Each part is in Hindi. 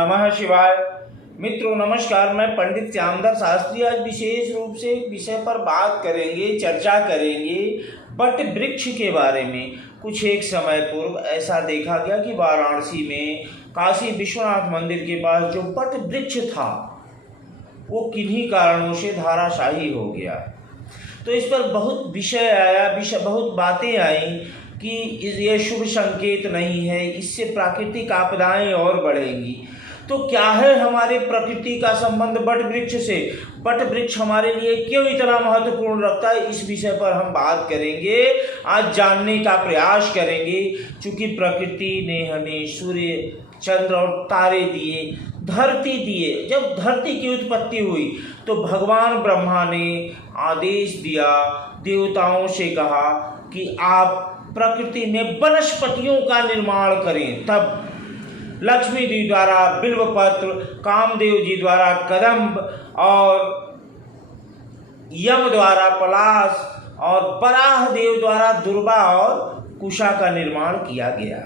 नमः शिवाय। मित्रों नमस्कार, मैं पंडित श्यामधर शास्त्री आज विशेष रूप से एक विषय पर बात करेंगे, चर्चा करेंगे बट वृक्ष के बारे में। कुछ एक समय पूर्व ऐसा देखा गया कि वाराणसी में काशी विश्वनाथ मंदिर के पास जो बट वृक्ष था वो किन्हीं कारणों से धाराशाही हो गया। तो इस पर बहुत विषय आया, बहुत बातें आई कि ये शुभ संकेत नहीं है, इससे प्राकृतिक आपदाएं और बढ़ेंगी। तो क्या है हमारे प्रकृति का संबंध बट वृक्ष से? बट वृक्ष हमारे लिए क्यों इतना महत्वपूर्ण रखता है, इस विषय पर हम बात करेंगे, आज जानने का प्रयास करेंगे। क्योंकि प्रकृति ने हमें सूर्य, चंद्र और तारे दिए, धरती दिए। जब धरती की उत्पत्ति हुई तो भगवान ब्रह्मा ने आदेश दिया, देवताओं से कहा कि आप प्रकृति में वनस्पतियों का निर्माण करें। तब लक्ष्मी जी द्वारा बिल्वपत्र, कामदेव जी द्वारा कदम्ब और यम द्वारा पलाश और वराह देव द्वारा दुर्वा और कुशा का निर्माण किया गया।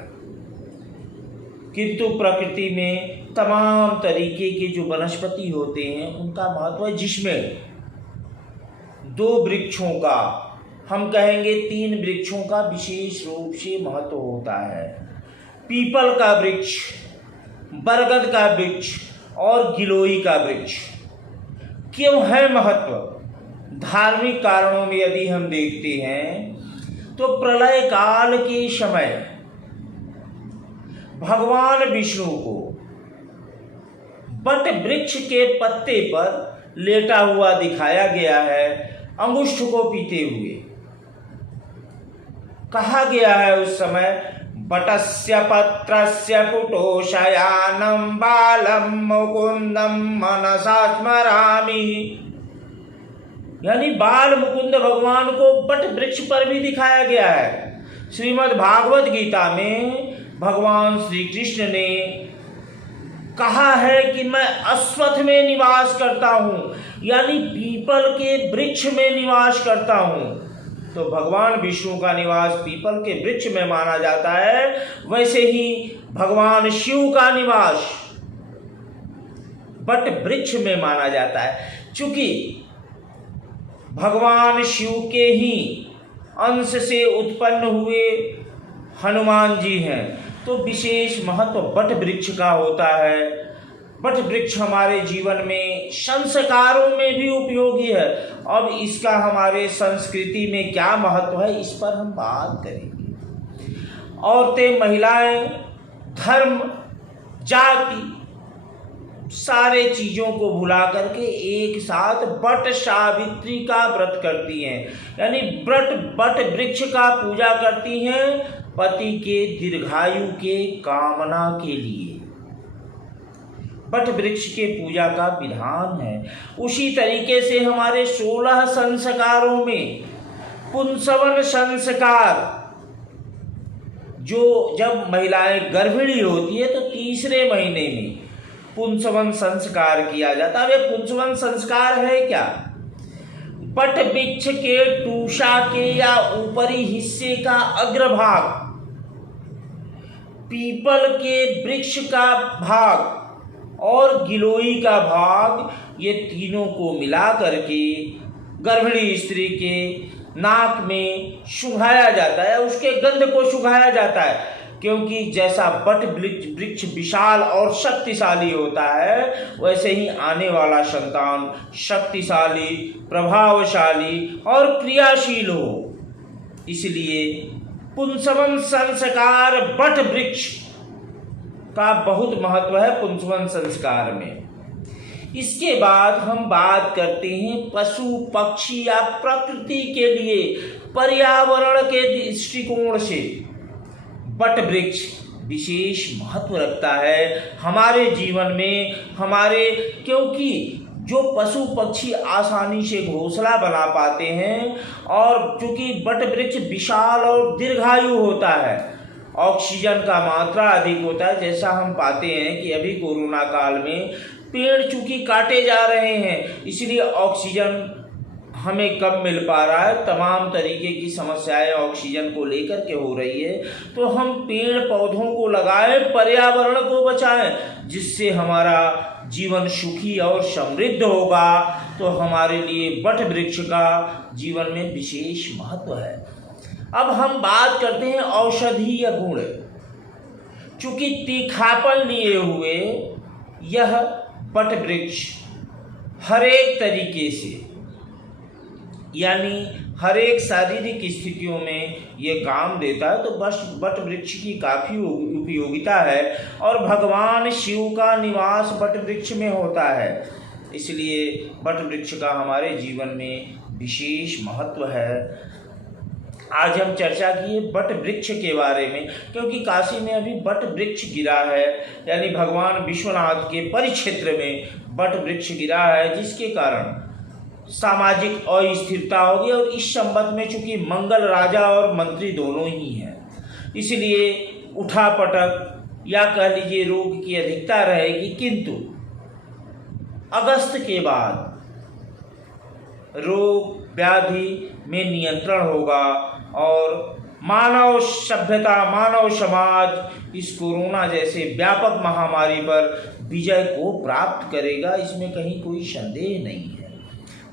किंतु प्रकृति में तमाम तरीके के जो वनस्पति होते हैं उनका महत्व है, जिसमें 2 वृक्षों का, हम कहेंगे 3 वृक्षों का विशेष रूप से महत्व होता है। पीपल का वृक्ष, बरगद का वृक्ष और गिलोई का वृक्ष। क्यों है महत्व? धार्मिक कारणों में यदि हम देखते हैं तो प्रलय काल के समय भगवान विष्णु को बट वृक्ष के पत्ते पर लेटा हुआ दिखाया गया है, अंगुष्ठ को पीते हुए। कहा गया है उस समय, बटस्य पत्रस्य पुटो शयानं बालं मुकुंदम मनसा स्मरामि। यानी बाल मुकुंद भगवान को बट वृक्ष पर भी दिखाया गया है। श्रीमद् भागवत गीता में भगवान श्री कृष्ण ने कहा है कि मैं अश्वत्थ में निवास करता हूँ, यानी पीपल के वृक्ष में निवास करता हूँ। तो भगवान विष्णु का निवास पीपल के वृक्ष में माना जाता है। वैसे ही भगवान शिव का निवास बट वृक्ष में माना जाता है। चूंकि भगवान शिव के ही अंश से उत्पन्न हुए हनुमान जी हैं, तो विशेष महत्व बट वृक्ष का होता है। बट वृक्ष हमारे जीवन में संस्कारों में भी उपयोगी है। अब इसका हमारे संस्कृति में क्या महत्व है, इस पर हम बात करेंगे। औरतें, महिलाएं, धर्म, जाति, सारे चीजों को भुला करके एक साथ बट सावित्री का व्रत करती हैं, यानी बट वृक्ष का पूजा करती हैं पति के दीर्घायु के कामना के लिए। बट वृक्ष के पूजा का विधान है। उसी तरीके से हमारे 16 संस्कारों में पुंसवन संस्कार, जो जब महिलाएं गर्भिणी होती है तो तीसरे महीने में पुंसवन संस्कार किया जाता है। वे पुंसवन संस्कार है क्या? बट वृक्ष के टूषा के या ऊपरी हिस्से का अग्रभाग, पीपल के वृक्ष का भाग और गिलोई का भाग, ये तीनों को मिला करके गर्भिणी स्त्री के नाक में सुंघाया जाता है, उसके गंध को सुंघाया जाता है। क्योंकि जैसा बट वृक्ष विशाल और शक्तिशाली होता है, वैसे ही आने वाला संतान शक्तिशाली, प्रभावशाली और क्रियाशील हो। इसलिए पुंसवन संस्कार बट वृक्ष का बहुत महत्व है पुंसवन संस्कार में। इसके बाद हम बात करते हैं पशु पक्षी या प्रकृति के लिए पर्यावरण के दृष्टिकोण से बट वृक्ष विशेष महत्व रखता है हमारे जीवन में। क्योंकि जो पशु पक्षी आसानी से घोंसला बना पाते हैं, और चूंकि बट वृक्ष विशाल और दीर्घायु होता है, ऑक्सीजन का मात्रा अधिक होता है। जैसा हम पाते हैं कि अभी कोरोना काल में पेड़ चूंकि काटे जा रहे हैं, इसलिए ऑक्सीजन हमें कम मिल पा रहा है, तमाम तरीके की समस्याएं ऑक्सीजन को लेकर के हो रही है, तो हम पेड़ पौधों को लगाएं, पर्यावरण को बचाएं, जिससे हमारा जीवन सुखी और समृद्ध होगा। तो हमारे लिए वट वृक्ष का जीवन में विशेष महत्व है। अब हम बात करते हैं औषधीय गुण। चूंकि तीखापन लिए हुए यह वट वृक्ष हर एक तरीके से, यानी हर एक शारीरिक स्थितियों में ये काम देता है, तो बस वट वृक्ष की काफ़ी उपयोगिता है। और भगवान शिव का निवास वट वृक्ष में होता है, इसलिए वट वृक्ष का हमारे जीवन में विशेष महत्व है। आज हम चर्चा किए वट वृक्ष के बारे में, क्योंकि काशी में अभी वट वृक्ष गिरा है, यानी भगवान विश्वनाथ के परिक्षेत्र में वट वृक्ष गिरा है, जिसके कारण सामाजिक अस्थिरता होगी। और इस संबंध में चूंकि मंगल राजा और मंत्री दोनों ही हैं, इसलिए उठापटक या कह लीजिए रोग की अधिकता रहेगी। किंतु अगस्त के बाद रोग व्याधि में नियंत्रण होगा और मानव सभ्यता, मानव समाज इस कोरोना जैसे व्यापक महामारी पर विजय को प्राप्त करेगा, इसमें कहीं कोई संदेह नहीं है।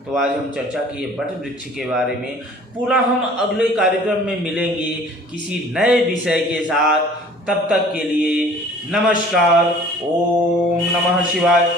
तो आज हम चर्चा किए वट वृक्ष के बारे में। पुनः हम अगले कार्यक्रम में मिलेंगे किसी नए विषय के साथ। तब तक के लिए नमस्कार। ओम नमः शिवाय।